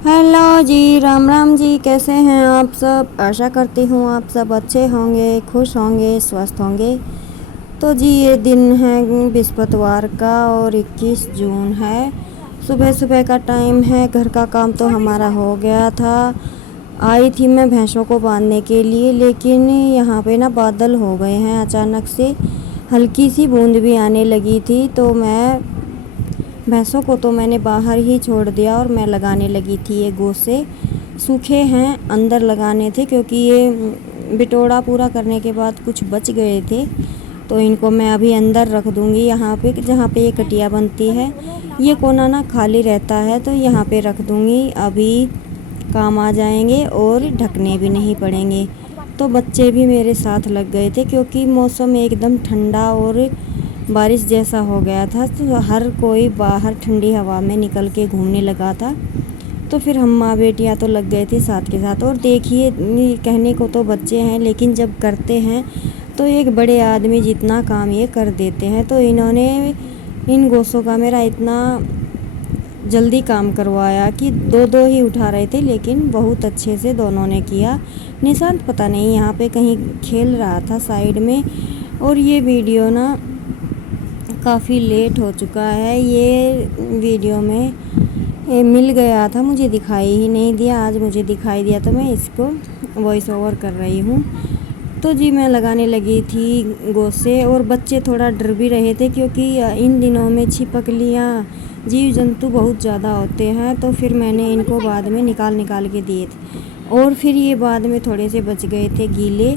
Hello जी, राम राम जी। कैसे हैं आप सब? आशा करती हूँ आप सब अच्छे होंगे, खुश होंगे, स्वस्थ होंगे। तो जी ये दिन है बृहस्पतिवार का और 21 जून है। सुबह सुबह का टाइम है। घर का काम तो हमारा हो गया था। आई थी मैं भैंसों को बांधने के लिए, लेकिन यहाँ पे ना बादल हो गए हैं अचानक से। हल्की सी बूंद भी आने लगी थी, तो मैं भैंसों को तो मैंने बाहर ही छोड़ दिया और मैं लगाने लगी थी ये गोसे। सूखे हैं, अंदर लगाने थे, क्योंकि ये बिटोड़ा पूरा करने के बाद कुछ बच गए थे। तो इनको मैं अभी अंदर रख दूंगी, यहाँ पे जहाँ पे ये कटिया बनती है। ये कोना ना खाली रहता है, तो यहाँ पे रख दूंगी। अभी काम आ जाएंगे और ढकने भी नहीं पड़ेंगे। तो बच्चे भी मेरे साथ लग गए थे, क्योंकि मौसम एकदम ठंडा और बारिश जैसा हो गया था। तो हर कोई बाहर ठंडी हवा में निकल के घूमने लगा था। तो फिर हम माँ बेटियाँ तो लग गए थे साथ के साथ। और देखिए, कहने को तो बच्चे हैं, लेकिन जब करते हैं तो एक बड़े आदमी जितना काम ये कर देते हैं। तो इन्होंने इन गोसों का मेरा इतना जल्दी काम करवाया कि दो दो ही उठा रहे थे, लेकिन बहुत अच्छे से दोनों ने किया। निशांत पता नहीं यहाँ पे कहीं खेल रहा था साइड में। और ये वीडियो ना काफ़ी लेट हो चुका है। ये वीडियो में मिल गया था, मुझे दिखाई ही नहीं दिया। आज मुझे दिखाई दिया तो मैं इसको वॉइस ओवर कर रही हूँ। तो जी मैं लगाने लगी थी गोसे, और बच्चे थोड़ा डर भी रहे थे, क्योंकि इन दिनों में छिपकलियाँ, जीव जंतु बहुत ज़्यादा होते हैं। तो फिर मैंने इनको बाद में निकाल निकाल के दिए थे। और फिर ये बाद में थोड़े से बच गए थे गीले,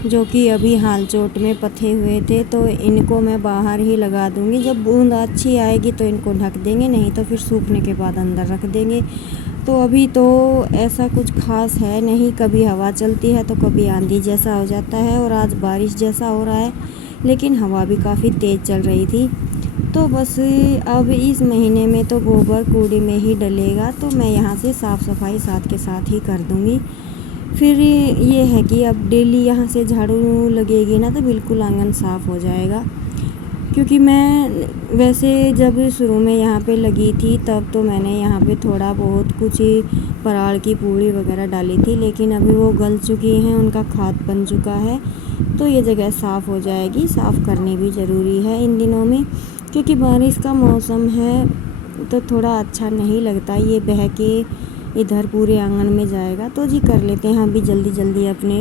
जो कि अभी हाल चोट में पथे हुए थे। तो इनको मैं बाहर ही लगा दूंगी। जब बूंद अच्छी आएगी तो इनको ढक देंगे, नहीं तो फिर सूखने के बाद अंदर रख देंगे। तो अभी तो ऐसा कुछ खास है नहीं, कभी हवा चलती है तो कभी आंधी जैसा हो जाता है, और आज बारिश जैसा हो रहा है, लेकिन हवा भी काफ़ी तेज़ चल रही थी। तो बस अब इस महीने में तो गोबर कूड़ी में ही डलेगा, तो मैं यहाँ से साफ़ सफाई साथ के साथ ही कर दूँगी। फिर ये है कि अब डेली यहाँ से झाड़ू लगेगी ना, तो बिल्कुल आंगन साफ़ हो जाएगा। क्योंकि मैं वैसे जब शुरू में यहाँ पे लगी थी, तब तो मैंने यहाँ पे थोड़ा बहुत कुछ पराल की पूड़ी वगैरह डाली थी, लेकिन अभी वो गल चुकी हैं, उनका खाद बन चुका है। तो ये जगह साफ़ हो जाएगी। साफ़ करनी भी ज़रूरी है इन दिनों में, क्योंकि बारिश का मौसम है, तो थोड़ा अच्छा नहीं लगता। ये बह के इधर पूरे आंगन में जाएगा। तो जी कर लेते हैं अभी जल्दी जल्दी अपने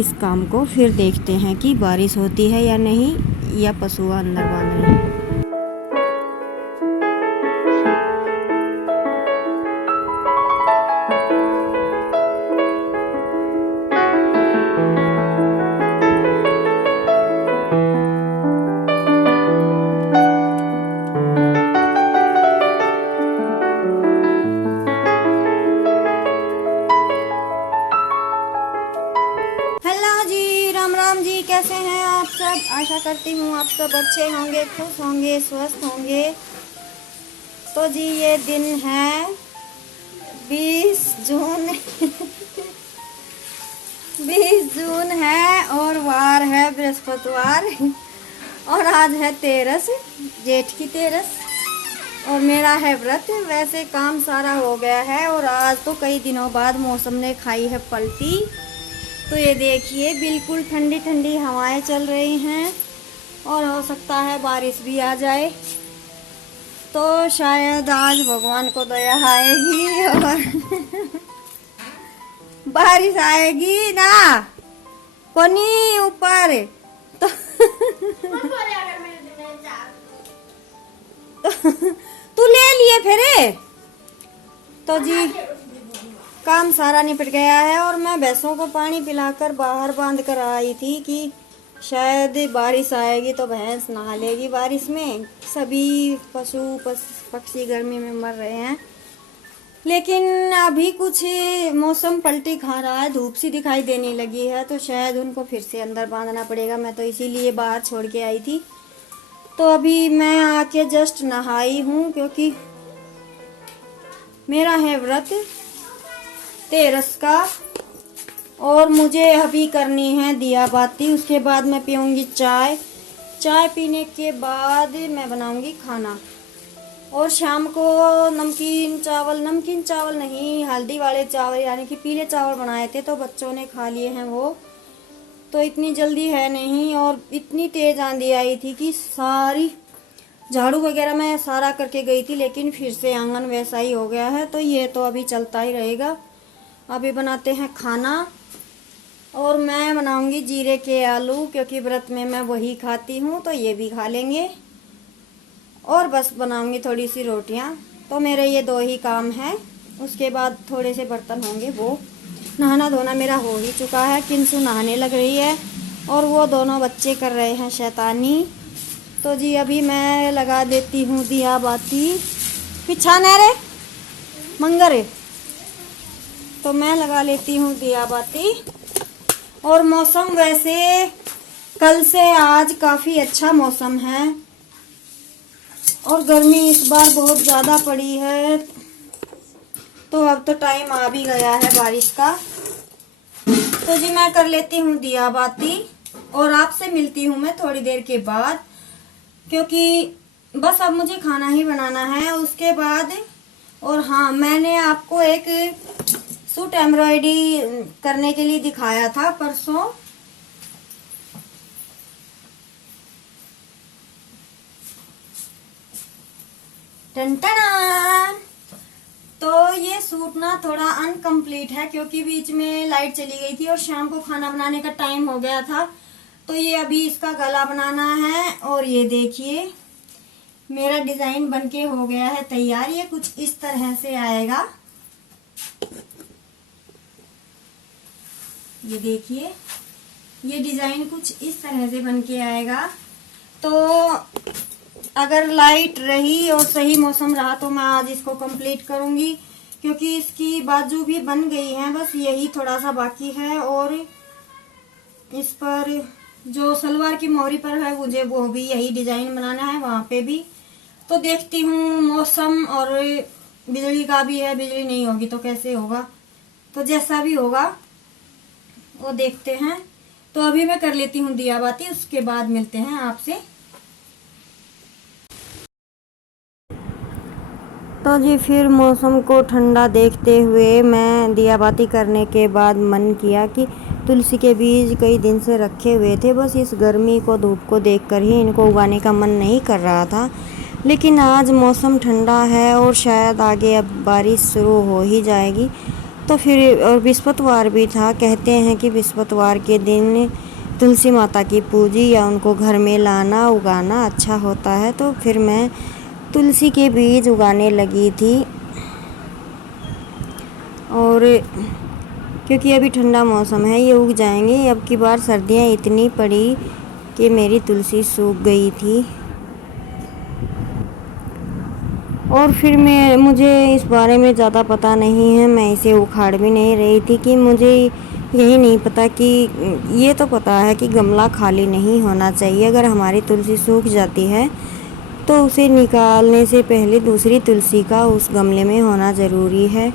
इस काम को, फिर देखते हैं कि बारिश होती है या नहीं, या पशु अंदर बांध रहे हैं। हेलो जी, राम राम जी। कैसे हैं आप सब? आशा करती हूँ आप सब अच्छे होंगे, खुश होंगे, स्वस्थ होंगे। तो जी ये दिन है 20 जून। 20 जून है और वार है बृहस्पतिवार। और आज है 13, जेठ की 13, और मेरा है व्रत। वैसे काम सारा हो गया है, और आज तो कई दिनों बाद मौसम ने खाई है पलटी। तो ये देखिए, बिल्कुल ठंडी ठंडी हवाएं चल रही हैं, और हो सकता है बारिश भी आ जाए। तो शायद आज भगवान को दया आएगी और बारिश आएगी ना, कोनी ऊपर। तो तू ले लिए फिर। तो जी काम सारा निपट गया है, और मैं भैंसों को पानी पिलाकर बाहर बांध कर आई थी कि शायद बारिश आएगी तो भैंस नहा लेगी बारिश में। सभी पशु पक्षी गर्मी में मर रहे हैं, लेकिन अभी कुछ मौसम पलटी खा रहा है, धूप सी दिखाई देने लगी है, तो शायद उनको फिर से अंदर बांधना पड़ेगा। मैं तो इसीलिए बाहर छोड़ के आई थी। तो अभी मैं आके जस्ट नहाई हूँ, क्योंकि मेरा है व्रत 13 का, और मुझे अभी करनी है दिया बाती। उसके बाद मैं पीऊँगी चाय। चाय पीने के बाद मैं बनाऊँगी खाना। और शाम को नमकीन चावल नहीं, हल्दी वाले चावल यानी कि पीले चावल बनाए थे, तो बच्चों ने खा लिए हैं वो। तो इतनी जल्दी है नहीं, और इतनी तेज आंधी आई थी कि सारी झाड़ू वगैरह मैं सारा करके गई थी, लेकिन फिर से आंगन वैसा ही हो गया है। तो ये तो अभी चलता ही रहेगा। अभी बनाते हैं खाना, और मैं बनाऊंगी जीरे के आलू, क्योंकि व्रत में मैं वही खाती हूँ, तो ये भी खा लेंगे। और बस बनाऊंगी थोड़ी सी रोटियां। तो मेरे ये दो ही काम हैं, उसके बाद थोड़े से बर्तन होंगे। वो नहाना धोना मेरा हो ही चुका है, किंसु नहाने लग रही है और वो दोनों बच्चे कर रहे हैं शैतानी। तो जी अभी मैं लगा देती हूँ दिया बाती, पीछा न रे मंगरे। तो मैं लगा लेती हूँ दिया बाती। और मौसम वैसे कल से आज काफ़ी अच्छा मौसम है, और गर्मी इस बार बहुत ज़्यादा पड़ी है। तो अब तो टाइम आ भी गया है बारिश का। तो जी मैं कर लेती हूँ दिया बाती, और आपसे मिलती हूँ मैं थोड़ी देर के बाद, क्योंकि बस अब मुझे खाना ही बनाना है उसके बाद। और हाँ, मैंने आपको एक सूट एम्ब्रॉयडरी करने के लिए दिखाया था परसों। टन तो ये सूट ना थोड़ा अनकम्प्लीट है, क्योंकि बीच में लाइट चली गई थी और शाम को खाना बनाने का टाइम हो गया था। तो ये अभी इसका गला बनाना है, और ये देखिए मेरा डिजाइन बनके हो गया है तैयार। ये कुछ इस तरह से आएगा, ये देखिए ये डिजाइन कुछ इस तरह से बनके आएगा। तो अगर लाइट रही और सही मौसम रहा तो मैं आज इसको कंप्लीट करूंगी, क्योंकि इसकी बाजू भी बन गई है, बस यही थोड़ा सा बाकी है। और इस पर जो सलवार की मोहरी पर है मुझे वो भी यही डिजाइन बनाना है, वहां पे भी। तो देखती हूँ, मौसम और बिजली का भी है, बिजली नहीं होगी तो कैसे होगा। तो जैसा भी होगा वो देखते हैं। तो अभी मैं कर लेती हूँ दिया बाती, उसके बाद मिलते हैं आपसे। तो जी फिर मौसम को ठंडा देखते हुए मैं दिया बाती करने के बाद मन किया कि तुलसी के बीज कई दिन से रखे हुए थे, बस इस गर्मी को धूप को देखकर ही इनको उगाने का मन नहीं कर रहा था। लेकिन आज मौसम ठंडा है और शायद आगे अब बारिश शुरू हो ही जाएगी। तो फिर और बृहस्पतिवार भी था, कहते हैं कि बृहस्पतिवार के दिन तुलसी माता की पूजी या उनको घर में लाना उगाना अच्छा होता है। तो फिर मैं तुलसी के बीज उगाने लगी थी, और क्योंकि अभी ठंडा मौसम है ये उग जाएंगे। अब की बार सर्दियाँ इतनी पड़ी कि मेरी तुलसी सूख गई थी। और फिर मुझे इस बारे में ज़्यादा पता नहीं है, मैं इसे उखाड़ भी नहीं रही थी कि मुझे यही नहीं पता कि ये तो पता है कि गमला खाली नहीं होना चाहिए। अगर हमारी तुलसी सूख जाती है तो उसे निकालने से पहले दूसरी तुलसी का उस गमले में होना ज़रूरी है।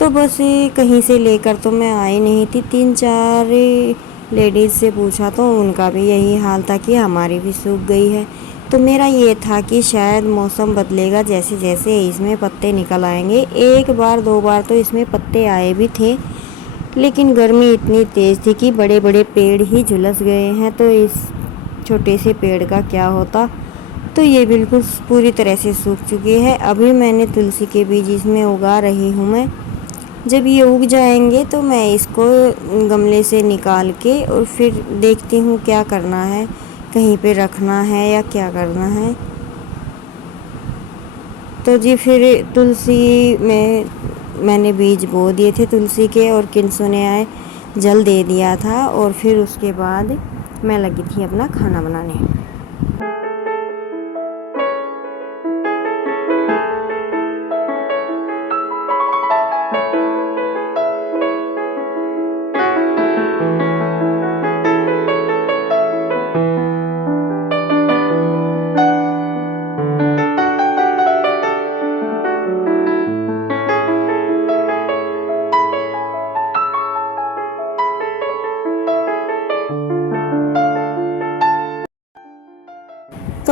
तो बस कहीं से लेकर तो मैं आई नहीं थी, 3-4 लेडीज़ से पूछा तो उनका भी यही हाल था कि हमारी भी सूख गई है। तो मेरा ये था कि शायद मौसम बदलेगा, जैसे जैसे इसमें पत्ते निकल आएंगे। एक बार दो बार तो इसमें पत्ते आए भी थे, लेकिन गर्मी इतनी तेज़ थी कि बड़े बड़े पेड़ ही झुलस गए हैं। तो इस छोटे से पेड़ का क्या होता। तो ये बिल्कुल पूरी तरह से सूख चुकी है। अभी मैंने तुलसी के बीज इसमें उगा रही हूँ मैं। जब ये उग जाएंगे तो मैं इसको गमले से निकाल के और फिर देखती हूँ क्या करना है, कहीं पे रखना है या क्या करना है। तो जी फिर तुलसी में मैंने बीज बो दिए थे तुलसी के, और किंसु ने आए जल दे दिया था, और फिर उसके बाद मैं लगी थी अपना खाना बनाने।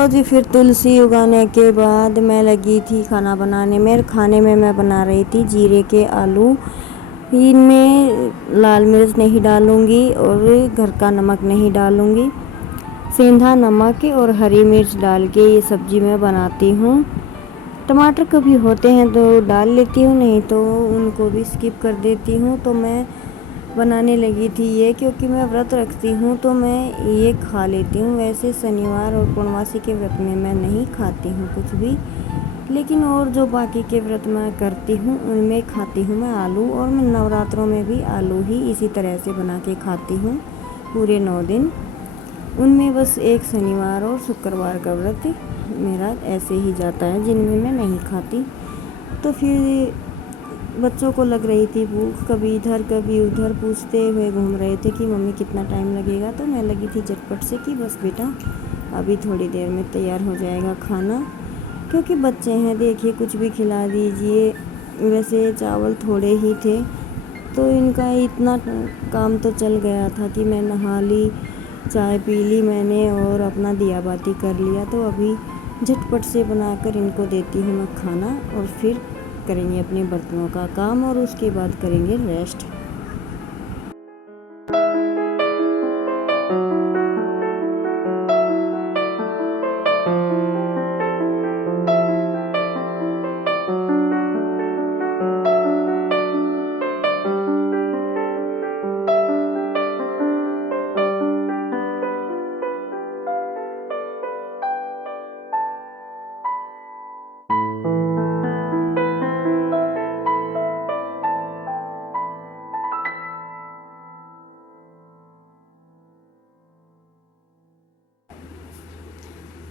तो जी फिर तुलसी उगाने के बाद मैं लगी थी खाना बनाने में। खाने में मैं बना रही थी जीरे के आलू। इनमें लाल मिर्च नहीं डालूँगी और घर का नमक नहीं डालूँगी, सेंधा नमक और हरी मिर्च डाल के ये सब्ज़ी मैं बनाती हूँ। टमाटर कभी होते हैं तो डाल लेती हूँ, नहीं तो उनको भी स्किप कर देती हूँ। तो मैं बनाने लगी थी ये, क्योंकि मैं व्रत रखती हूँ तो मैं ये खा लेती हूँ। वैसे शनिवार और पूर्णमासी के व्रत में मैं नहीं खाती हूँ कुछ भी, लेकिन और जो बाकी के व्रत मैं करती हूँ उनमें खाती हूँ मैं आलू। और मैं नवरात्रों में भी आलू ही इसी तरह से बना के खाती हूँ पूरे 9 दिन। उनमें बस एक शनिवार और शुक्रवार का व्रत मेरा ऐसे ही जाता है जिनमें मैं नहीं खाती। तो फिर बच्चों को लग रही थी भूख, कभी इधर कभी उधर पूछते हुए घूम रहे थे कि मम्मी कितना टाइम लगेगा। तो मैं लगी थी झटपट से कि बस बेटा अभी थोड़ी देर में तैयार हो जाएगा खाना, क्योंकि बच्चे हैं देखिए कुछ भी खिला दीजिए। वैसे चावल थोड़े ही थे तो इनका इतना काम तो चल गया था कि मैं नहा ली, चाय पी ली मैंने और अपना दिया बाती कर लिया। तो अभी झटपट से बनाकर इनको देती हूँ मैं खाना, और फिर करेंगे अपने बर्तनों का काम और उसके बाद करेंगे रेस्ट।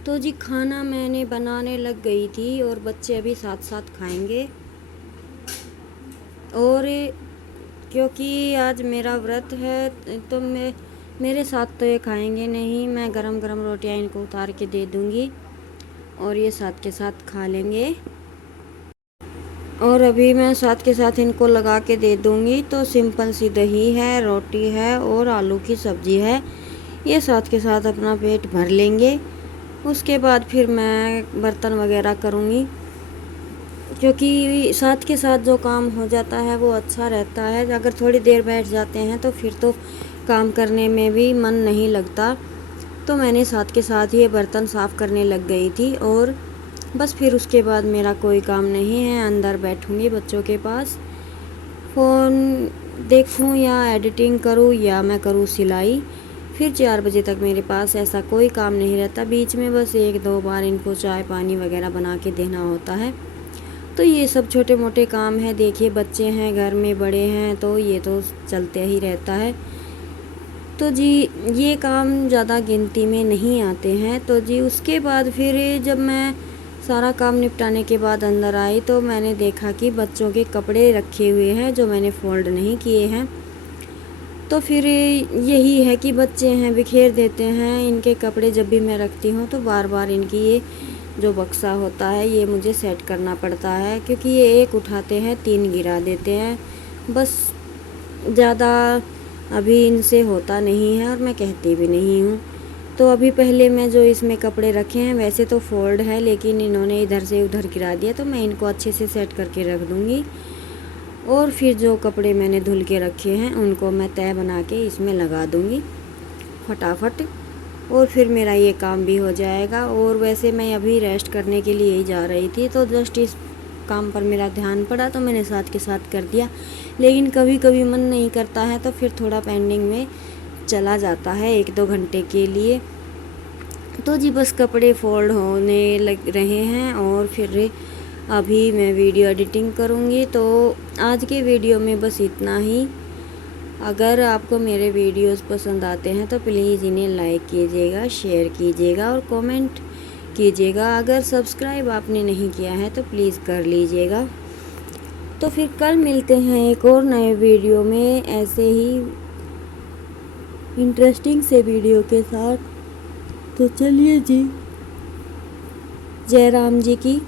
तो जी खाना मैंने बनाने लग गई थी और बच्चे अभी साथ साथ खाएंगे। और क्योंकि आज मेरा व्रत है तो मेरे साथ तो ये खाएंगे नहीं, मैं गरम गरम रोटियां इनको उतार के दे दूंगी और ये साथ के साथ खा लेंगे। और अभी मैं साथ के साथ इनको लगा के दे दूंगी। तो सिंपल सी दही है, रोटी है और आलू की सब्ज़ी है, ये साथ के साथ अपना पेट भर लेंगे। उसके बाद फिर मैं बर्तन वगैरह करूँगी, क्योंकि साथ के साथ जो काम हो जाता है वो अच्छा रहता है। अगर थोड़ी देर बैठ जाते हैं तो फिर तो काम करने में भी मन नहीं लगता। तो मैंने साथ के साथ ये बर्तन साफ़ करने लग गई थी और बस फिर उसके बाद मेरा कोई काम नहीं है। अंदर बैठूँगी बच्चों के पास, फ़ोन देखूँ या एडिटिंग करूँ या मैं करूँ सिलाई। फिर 4 बजे तक मेरे पास ऐसा कोई काम नहीं रहता। बीच में बस 1-2 बार इनको चाय पानी वगैरह बना के देना होता है। तो ये सब छोटे मोटे काम हैं। देखिए बच्चे हैं घर में, बड़े हैं, तो ये तो चलते ही रहता है। तो जी ये काम ज़्यादा गिनती में नहीं आते हैं। तो जी उसके बाद फिर जब मैं सारा काम निपटाने के बाद अंदर आई तो मैंने देखा कि बच्चों के कपड़े रखे हुए हैं जो मैंने फ़ोल्ड नहीं किए हैं। तो फिर यही है कि बच्चे हैं बिखेर देते हैं इनके कपड़े। जब भी मैं रखती हूँ तो बार बार इनकी ये जो बक्सा होता है ये मुझे सेट करना पड़ता है, क्योंकि ये एक उठाते हैं 3 गिरा देते हैं। बस ज़्यादा अभी इनसे होता नहीं है और मैं कहती भी नहीं हूँ। तो अभी पहले मैं जो इसमें कपड़े रखे हैं वैसे तो फोल्ड है, लेकिन इन्होंने इधर से उधर गिरा दिया, तो मैं इनको अच्छे से सेट करके रख दूँगी। और फिर जो कपड़े मैंने धुल के रखे हैं उनको मैं तह बना के इसमें लगा दूँगी फटाफट, और फिर मेरा ये काम भी हो जाएगा। और वैसे मैं अभी रेस्ट करने के लिए ही जा रही थी, तो जस्ट इस काम पर मेरा ध्यान पड़ा तो मैंने साथ के साथ कर दिया। लेकिन कभी कभी मन नहीं करता है तो फिर थोड़ा पेंडिंग में चला जाता है 1-2 घंटे के लिए। तो जी बस कपड़े फोल्ड होने लग रहे हैं और फिर अभी मैं वीडियो एडिटिंग करूँगी। तो आज के वीडियो में बस इतना ही। अगर आपको मेरे वीडियोस पसंद आते हैं तो प्लीज़ इन्हें लाइक कीजिएगा, शेयर कीजिएगा और कमेंट कीजिएगा। अगर सब्सक्राइब आपने नहीं किया है तो प्लीज़ कर लीजिएगा। तो फिर कल मिलते हैं एक और नए वीडियो में ऐसे ही इंटरेस्टिंग से वीडियो के साथ। तो चलिए जी, जय राम जी की।